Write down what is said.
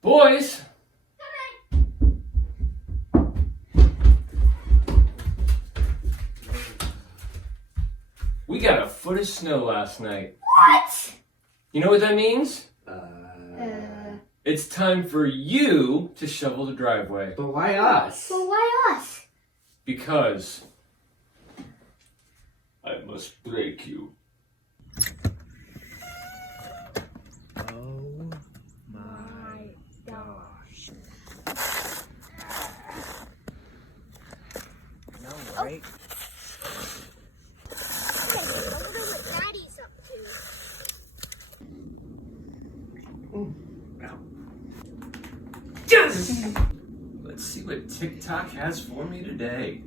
Boys! We got a foot of snow last night. What? You know what that means? It's time for you to shovel the driveway. But why us? But why us? Because I must break you. Oh my gosh. No, right? Okay, I wonder what Daddy's up to. Yes! Let's see what TikTok has for me today.